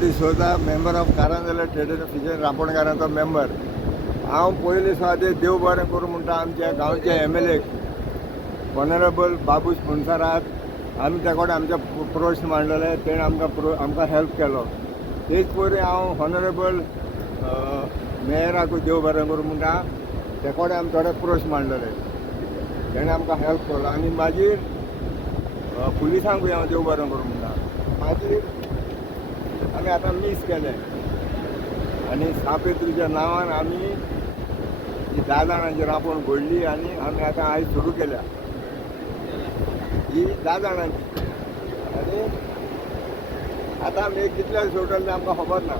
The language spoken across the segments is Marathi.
D'Souza member of Karanjale trade association रापणकारांचो मेंबर। हांव पयलीं सुद्दां ते देव बरें करूं म्हणटा आमच्या गांवच्या एमएलए ऑनरेबल बाबूश मुनसरात आमी ते कडेन आमचे प्रश्न मांडलेले, तेणें आमकां हेल्प केलो। तेच पयलीं हांव ऑनरेबल मेयराकूय देव बरें करूं म्हणटा ते कडेन आमी थोडे प्रश्न मांडलेले, तेणें आमकां हेल्प केलो। आनी मागीर पुलिसांकूय हांव देव बरें करूं म्हणटा। मागीर आमी आतां मीस केले आनी सापेत्रीच्या नांवान आमी ही 10 जाणांची रापण घडली आनी आमी आतां आयज सुरू केल्या ही 10 जाणांची। आनी आतां आमी कितल्यांक सोडटले तें आमकां खबर ना।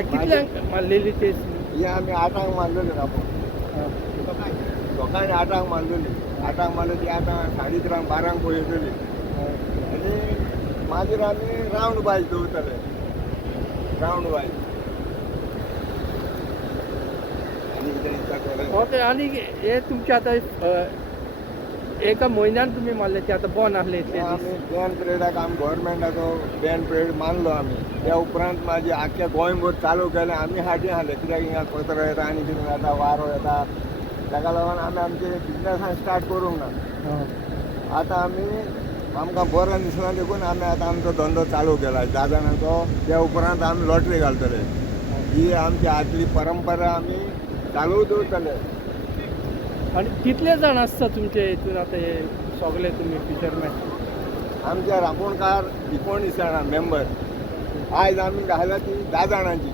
कितल्यांक मारलेली ते? ही आमी 8क मारलेली रापण, सकाळीं 8क मारलेली। 8क मारली ती आतां 11:30 12क पळयतली आनी मागीर आमी रावंड वायज दवरतले, रावंड वायज। आनी कितें विचारतले? ओके। आनी हे तुमचे आतां एका म्हयन्यान तुमी मारले ते आतां बंद आसले ते आमी बॅन पिरियडाक आमी गव्हर्मेंटाचो बॅन पिरियड मानलो आमी। त्या उपरांत मागीर आख्या गोंयभर चालू केलें आमी हाटी आहले, कित्याक हिंगा कचरो येता आनी कितें जाता, वारो येता, ताका लागून आमी आमचे बिजनसान स्टार्ट करूंक ना। आतां आमी आमकां बरें दिसना देखून आमी आतां आमचो धंदो चालू केला 10 जाणांचो। त्या उपरांत आमी लॉटरी घालतले, ही आमची आदली परंपरा आमी चालू दवरतले। आनी कितले जाण आसता तुमचे हितून आतां हे सगळे तुमी फिशरमॅन? आमचे रापणकार 19 जाणां मेंबर। आयज आमी घाल्या ती 10 जाणांची,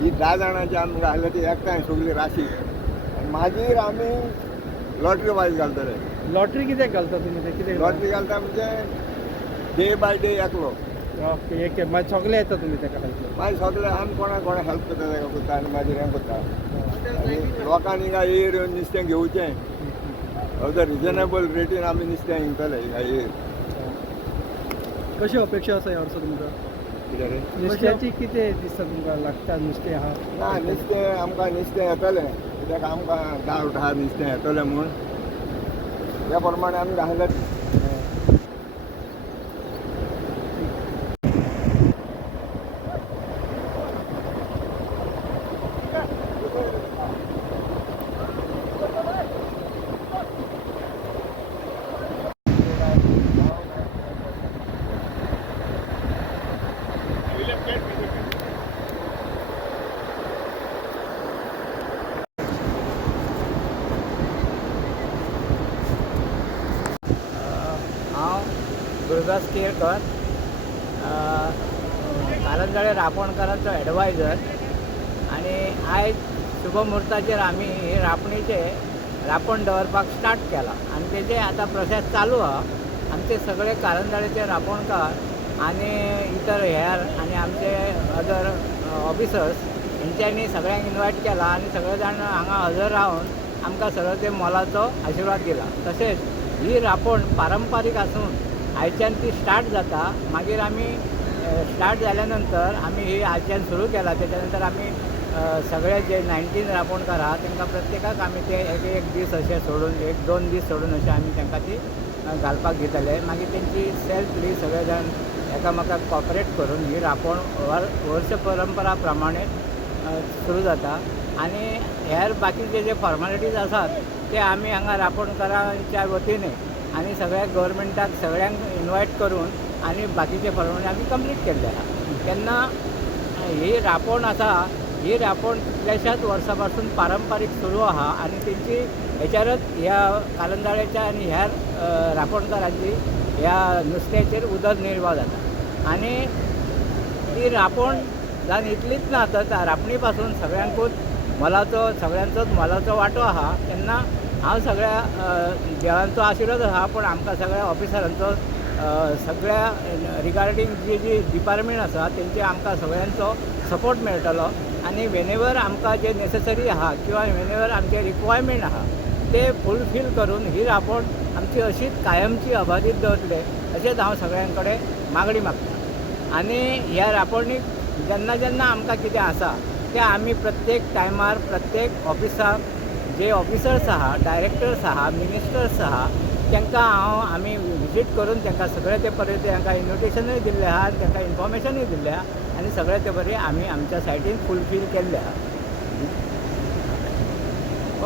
ही 10 जाणांची आमी घाल्या ती एकठांय सगळी राशी। आनी मागीर आमी लॉटरी वायज घालतले। लॉटरी कित्याक घालता तुमी ते? कितें लॉटरी घालता म्हणजे डे बाय डे एकलो। ओके, एक मागीर सगळे येता तुमी ताका खातीर? मागीर सगळे आमी कोणा हेल्प करता ताका करता आनी मागीर हें करता। आनी लोकांनी हिंगा येर येवन नुस्तें घेवचें, द रिजनेबल रेटीन आमी नुस्तें विकतले हिंगा येर। कशी अपेक्षा आसा ह्या वर्सा तुमकां? कितें रे? नुस्त्याची कितें दिसता तुमकां? लागता नुस्तें आहा? ना, नुस्तें आमकां नुस्तें येतलें, कित्याक आमकां डावट आहा नुस्तें येतलें म्हूण। त्या प्रमाणे आमी घालले। हांव गुरुदास केरकर, कारंजळे रापणकारांचो एडवायजर। आनी आयज शुभ मुहूर्ताचेर आमी ही रापणीचे रापण दवरपाक स्टार्ट केला आनी तेजे आतां प्रोसेस चालू आहा। आमचे सगळे कारंजळेचे रापणकार आनी इतर हेर आनी आमचे अदर ऑफिसर्स हेंच्यांनी सगळ्यांक इन्वायट केला आनी सगळे जाण हांगा हजर रावन आमकां सगळो ते मोलाचो आशिर्वाद दिला। तशेंच ही रापण पारंपारीक आसून आयच्यान ती स्टार्ट जाता। मागीर आमी स्टार्ट जाल्या नंतर आमी ही आयच्यान सुरू केला। तेच्या नंतर आमी सगळे जे 19 रापणकार आहा तांकां प्रत्येकाक आमी ते एक दीस अशें सोडून 1-2 दीस सोडून अशें आमी तांकां ती घालपाक दितले। मागीर तेंची सेल्फली सगळे जाण एकामेकाक कॉपरेट करून ही रापण वर्ष परंपरा प्रमाणे सुरू जाता। आनी हेर बाकीचे जे फॉर्मेलिटीज आसात ते आमी हांगा रापणकारांच्या वतीने आनी सगळ्या गव्हर्मेंटाक सगळ्यांक इन्वायट करून आनी बाकीचे फॉर्मेलिटी आमी कंप्लीट केल्ले आहा। तेन्ना ही रापण आसा, ही रापण कितल्याशाच वर्सां पासून पारंपारीक सुरू आहा आनी तेंची हेच्यारच ह्या कारंजळेच्या आनी हेर रापणकारांची ह्या नुस्त्याचेर उदरनिर्वाह जाता। आनी ती रापण जावन इतलीच ना, तर रापणी पासून सगळ्यांकूच सगळ्यांचोच मोलाचो वांटो आहा। तेन्ना हांव सगळ्या देवांचो आशिर्वाद आहा, पूण आमकां सगळ्या ऑफिसरांचो सगळ्या रिगार्डींग जी डिपार्टमेंट आसा तेंचे आमकां सगळ्यांचो सपोर्ट मेळटलो। आनी वेनेवर आमकां जे नेसेसरी आहा किंवा वेनेवर आमचे रिक्वायरमेंट आहा ते फुलफील करून ही रापण आमची अशीच कायमची अबाधीत दवरतले अशेंच हांव सगळ्यां कडेन मागणी मागता। आनी ह्या रापणीक जेन्ना जेन्ना आमकां कितें आसा ते आमी प्रत्येक टायमार प्रत्येक ऑफिसाक जे ऑफिसर्स आहा, डायरेक्टर्स आहा, मिनिस्टर्स आहा, तांकां आमी विजीट करून तांकां सगळे ते परे तांकां इन्विटेशनूय दिल्लें आहा आनी तांकां इन्फॉर्मेशनूय दिल्लें आहा आनी सगळे ते परे आमी आमच्या सायडीन फुलफील केल्ले आहा.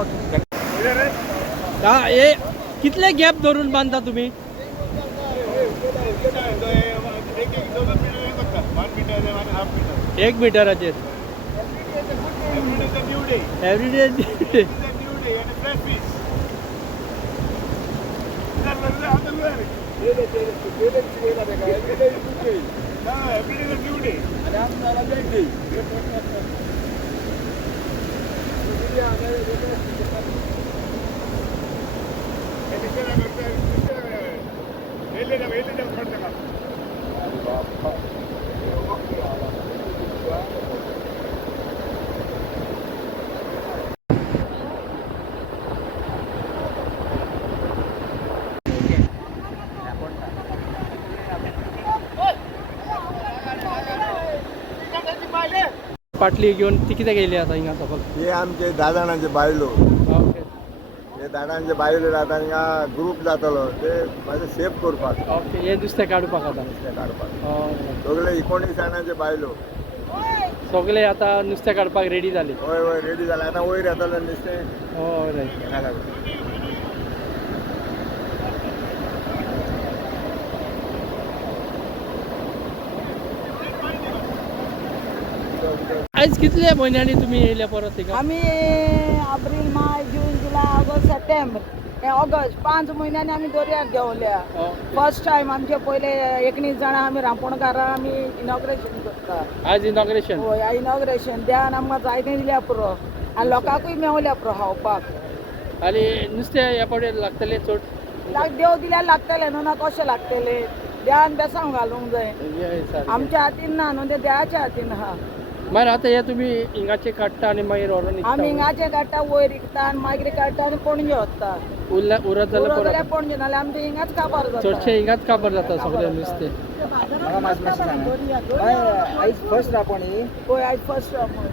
ओके. हे कितले गॅप धरून बांधता तुम्ही? एक मिटराचेर एव्हरीडे. पाटली घेऊन ती किती गेली आता हिंगा सकल? हे आमचे दादाणाचे बायलो, ओके हे दादांचे बायलो जाता हिंगा ग्रुप जातलो ते माझे सेफ करपाक, ओके. हे नुस्तें काडपाक आता नुस्तें काडपाक. हय. सगळे 19 जाणांचे बायलो. सगळे आता नुस्तें काडपाक रेडी जाली. होय होय रेडी जाला. आता वयर येतलो नुस्तें हय रायट. हेका लागून. आयज कितले म्हयन्यांनी तुम्ही येयले परत थिंगा? आम्ही एप्रिल माय जून जुलै ऑगस्ट सप्टेंबर हे ऑगस्ट 5 म्हयन्यांनी आम्ही दर्यार देंवल्या. ओके. फर्स्ट टायम आमचे पहिले 19 जाणां आमी रांपोणकारां आमी इनॉग्रेशन करता. आज इनॉग्रेशन. होय इनॉग्रेशन देवान आमकां जायतें दिल्या पुरो आनी लोकांकूय मेवल्या पुरो खावपाक. आनी नुस्तें ह्या पावटी लागतलें चड? देव दिल्यार लागतलें न्हू ना कशें लागतलें. देवान बेसांव घालूंक जाय. सारकें. आमच्या हातीन ना न्हू ते देवाच्या हातीन आहा. मागीर आतां हे तुमी हिंगाचे काडटा आनी मागीर व्हरोन आमी विकता? हिंगाचे काडटा वयर विकता आनी मागीर काडटा आनी पणजे व्हरता. उरत जाल्यार जाल्यार परत पणजे नाल्यार आमचे हिंगाच काबार जाता. चडशे हिंगाच काबार जाता सगळें नुस्तें. म्हाका मातशें सांगा आयज फर्स्ट रांपोण ही? होय आयज फर्स्ट रांपोण.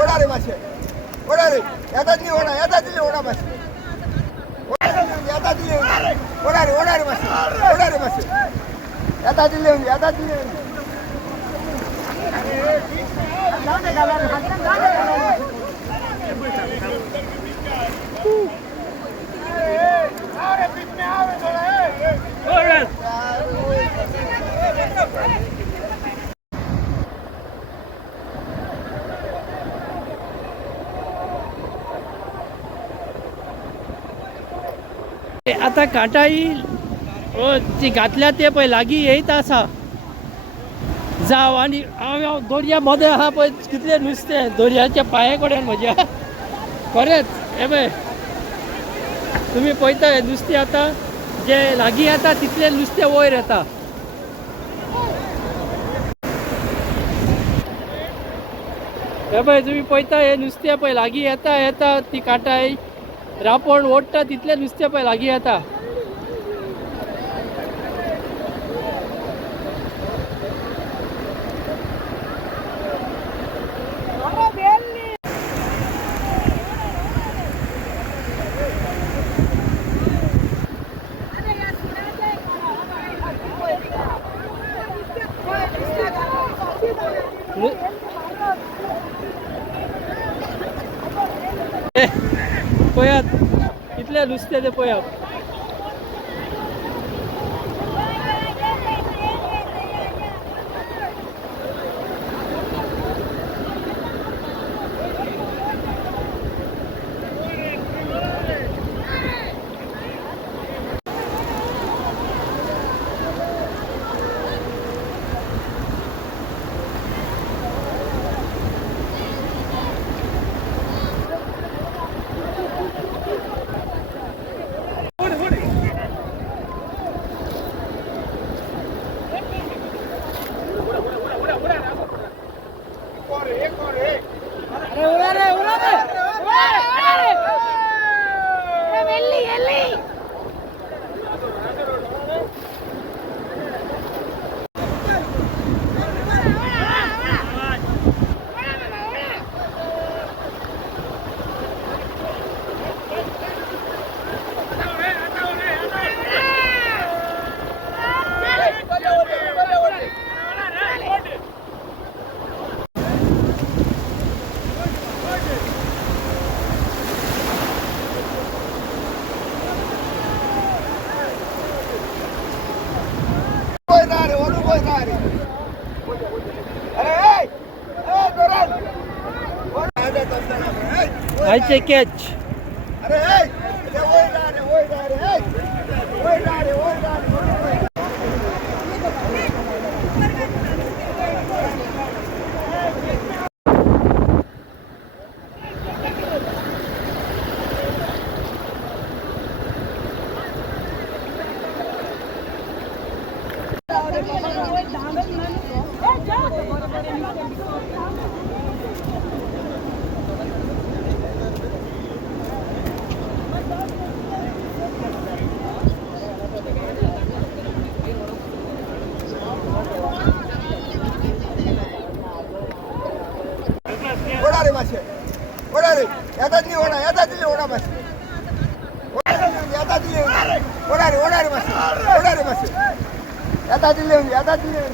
ओढा रे मासे, ओढा रे. येतात नी ओढा, येतात दिली ओढा मासे. येतात दिली ओढा रे, ओढा रे मासे, ओढा रे मासे. येतात दिली, येतात दिली. आता काटाई जी घातल्या ते पळय लागीं येयत आसा जाव आनी हांव दर्या मदें आहा पळय कितलें नुस्तें दर्याच्या पांये कडेन म्हज्या खरेंच. हे पळय तुमी पळयता हें नुस्तें आतां जे लागीं येता तितलें नुस्तें वयर येता. हे पळय तुमी पळयता हें नुस्तें पळय लागीं येता येता ती काटाय रांपोण ओडटा तितलें नुस्तें पळय लागीं येता. पळयात कितलें नुस्तें तें पळयात. आयचे कॅच अरे हे वयर जा रे वयर जा रे हे वयर जा रे वयर जा रे ओढा रे मासे ओढा रे याचा दिली ओढा मासे याचा दिली ओढा रे मासे याचा दिली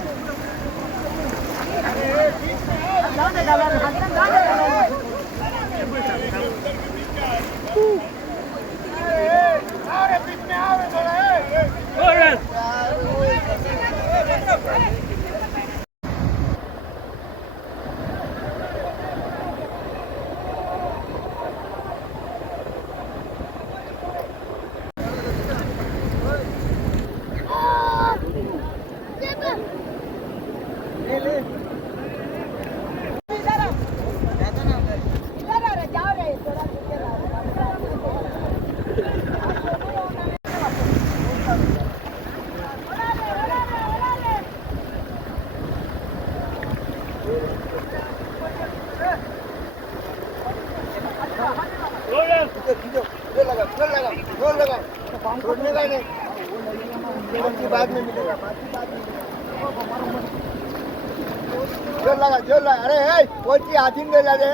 जोर लगा छोड़ने का नहीं की बाद में मिलेगा जोर लगा अरे कोची हाथी ले ला रे